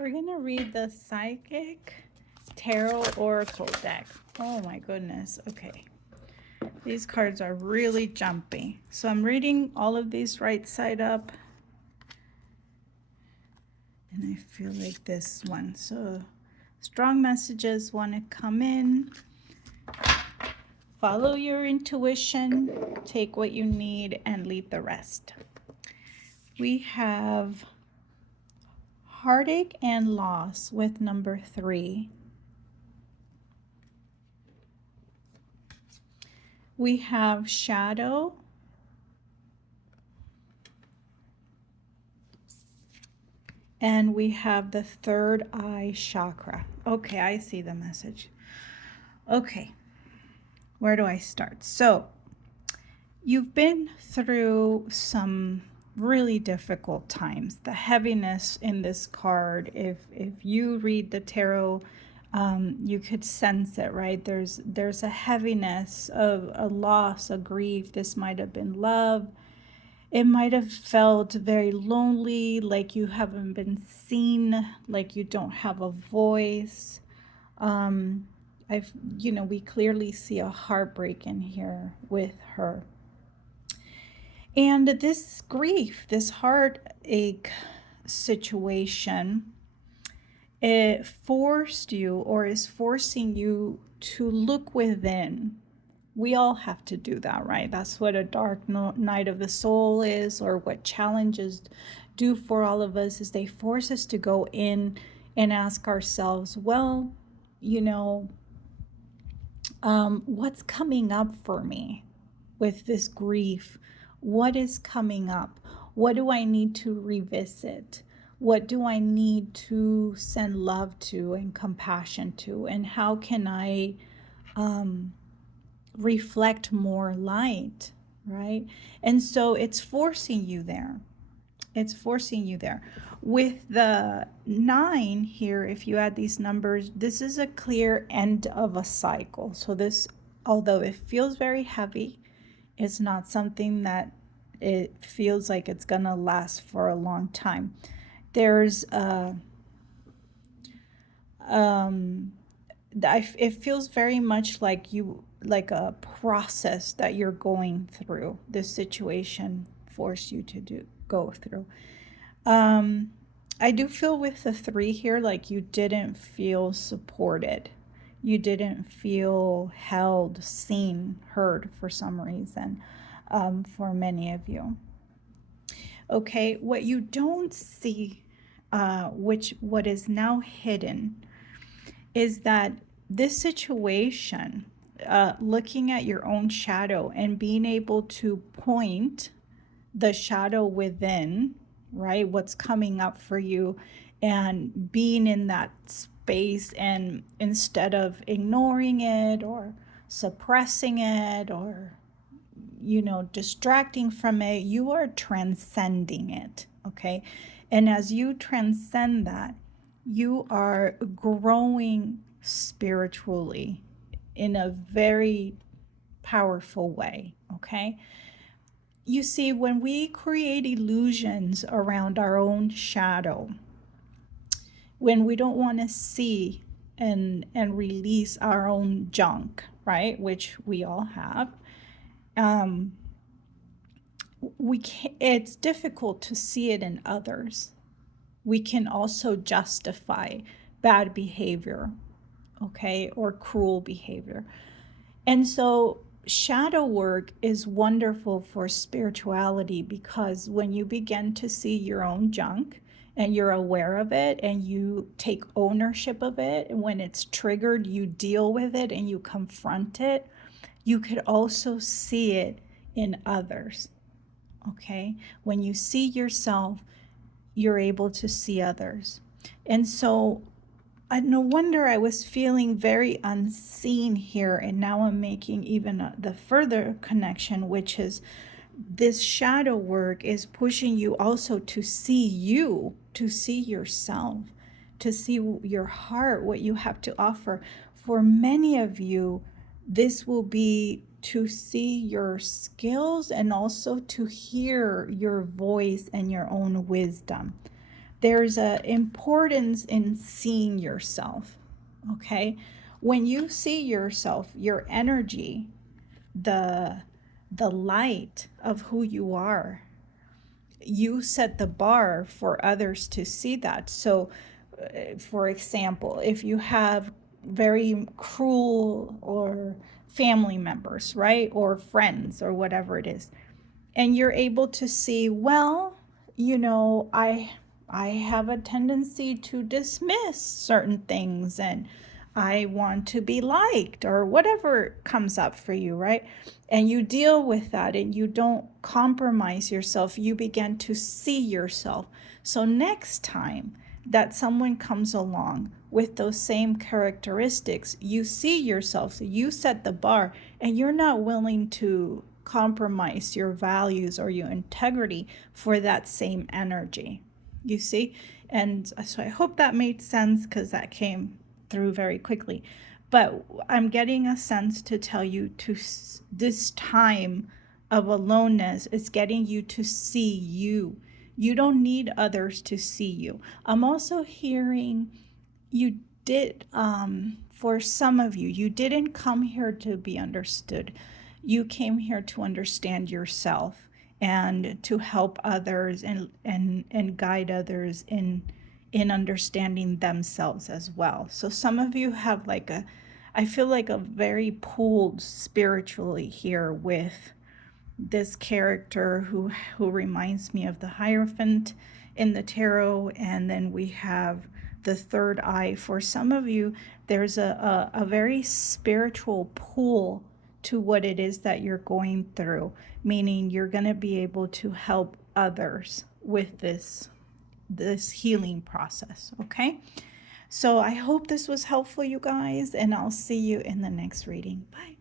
We're going to read the Psychic Tarot Oracle deck. Oh my goodness. Okay. These cards are really jumpy. So I'm reading all of these right side up. And I feel like this one. So strong messages want to come in. Follow your intuition. Take what you need and leave the rest. We have heartache and loss with number 3. We have shadow. And we have the third eye chakra. Okay, I see the message. Okay, where do I start? So you've been through some really difficult times. The heaviness in this card, if you read the tarot, you could sense it, right? There's a heaviness of a loss, a grief. This might have been love. It might have felt very lonely, like you haven't been seen, like you don't have a voice. We clearly see a heartbreak in here with her. And this grief, this heartache situation, it forced you or is forcing you to look within. We all have to do that, right? That's what a dark night of the soul is, or what challenges do for all of us, is they force us to go in and ask ourselves, well, what's coming up for me with this grief? What is coming up? What do I need to revisit? What do I need to send love to and compassion to? And how can I reflect more light, right? And so it's forcing you there. It's forcing you there. With the 9 here, if you add these numbers, this is a clear end of a cycle. So this, although it feels very heavy, it's not something that it feels like it's gonna last for a long time. There's it feels very much like a process that you're going through. This situation forced you to go through. I do feel with the 3 here, like you didn't feel supported. You didn't feel held, seen, heard for some reason, for many of you. Okay, what you don't see, what is now hidden, is that this situation, looking at your own shadow and being able to point the shadow within, right? What's coming up for you, and being in that space, and instead of ignoring it or suppressing it or distracting from it, you are transcending it. Okay, and as you transcend that, you are growing spiritually in a very powerful way. Okay, you see, when we create illusions around our own shadow, when we don't want to see and release our own junk, right, which we all have, it's difficult to see it in others. We can also justify bad behavior, okay, or cruel behavior. And so shadow work is wonderful for spirituality, because when you begin to see your own junk and you're aware of it and you take ownership of it, and when it's triggered, you deal with it and you confront it, you could also see it in others. Okay, when you see yourself, you're able to see others. And so no wonder I was feeling very unseen here, and now I'm making even the further connection, which is this shadow work is pushing you also to see you, to see yourself, to see your heart, what you have to offer. For many of you, this will be to see your skills and also to hear your voice and your own wisdom. there's a importance in seeing yourself. Okay, when you see yourself, your energy, the light of who you are, you set the bar for others to see that. So for example, if you have very cruel or family members, right, or friends or whatever it is, and you're able to see, well, I have a tendency to dismiss certain things, and I want to be liked, or whatever comes up for you, right? And you deal with that and you don't compromise yourself. You begin to see yourself. So next time that someone comes along with those same characteristics, you see yourself, so you set the bar, and you're not willing to compromise your values or your integrity for that same energy. You see? And so I hope that made sense, because that came through very quickly. But I'm getting a sense to tell you to this time of aloneness is getting you to see you. You don't need others to see you. I'm also hearing you did, for some of you, you didn't come here to be understood. You came here to understand yourself and to help others, and guide others in understanding themselves as well. So some of you have like I feel like a very pulled spiritually here with this character who reminds me of the Hierophant in the tarot, and then we have the third eye. For some of you, there's a very spiritual pull to what it is that you're going through, meaning you're going to be able to help others with this healing process. Okay, so I hope this was helpful, you guys, and I'll see you in the next reading. Bye.